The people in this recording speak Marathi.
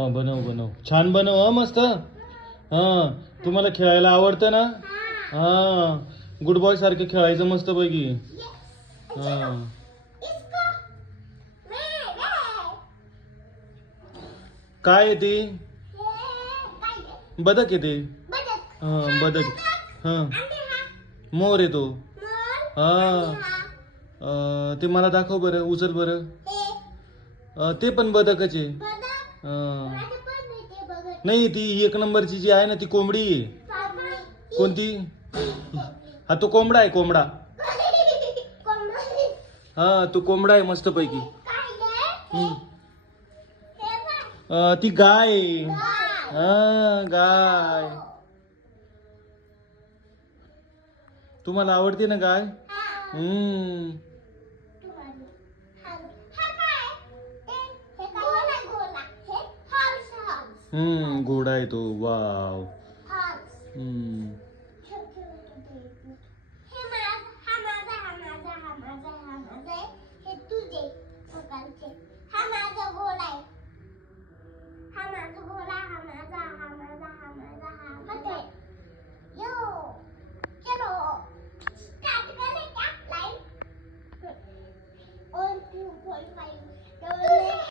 हा बनव बनव, छान बनव हा, मस्त. हा, तुम्हाला खेळायला आवडतं ना? हा, गुड बॉय सारखे खेळायचं मस्त पैकी. हा, काय आहे ते? बदक आहे ते. हा, बदक. हा, मोर आहे तो. हा, ते मला दाखव बरं, उचल बरं. ते पण बदकच आहे. नाही, ती एक नंबरची जी आहे ना ती कोंबडी आहे. कोणती? हा, तो कोंबडा आहे, कोंबडा. हा, तो कोंबडा आहे मस्त पैकी. ती गाय आहे. हा, गाय. तुम्हाला आवडते ना गाय? हम्म. घोडा आहे तो. वाव. हम्म.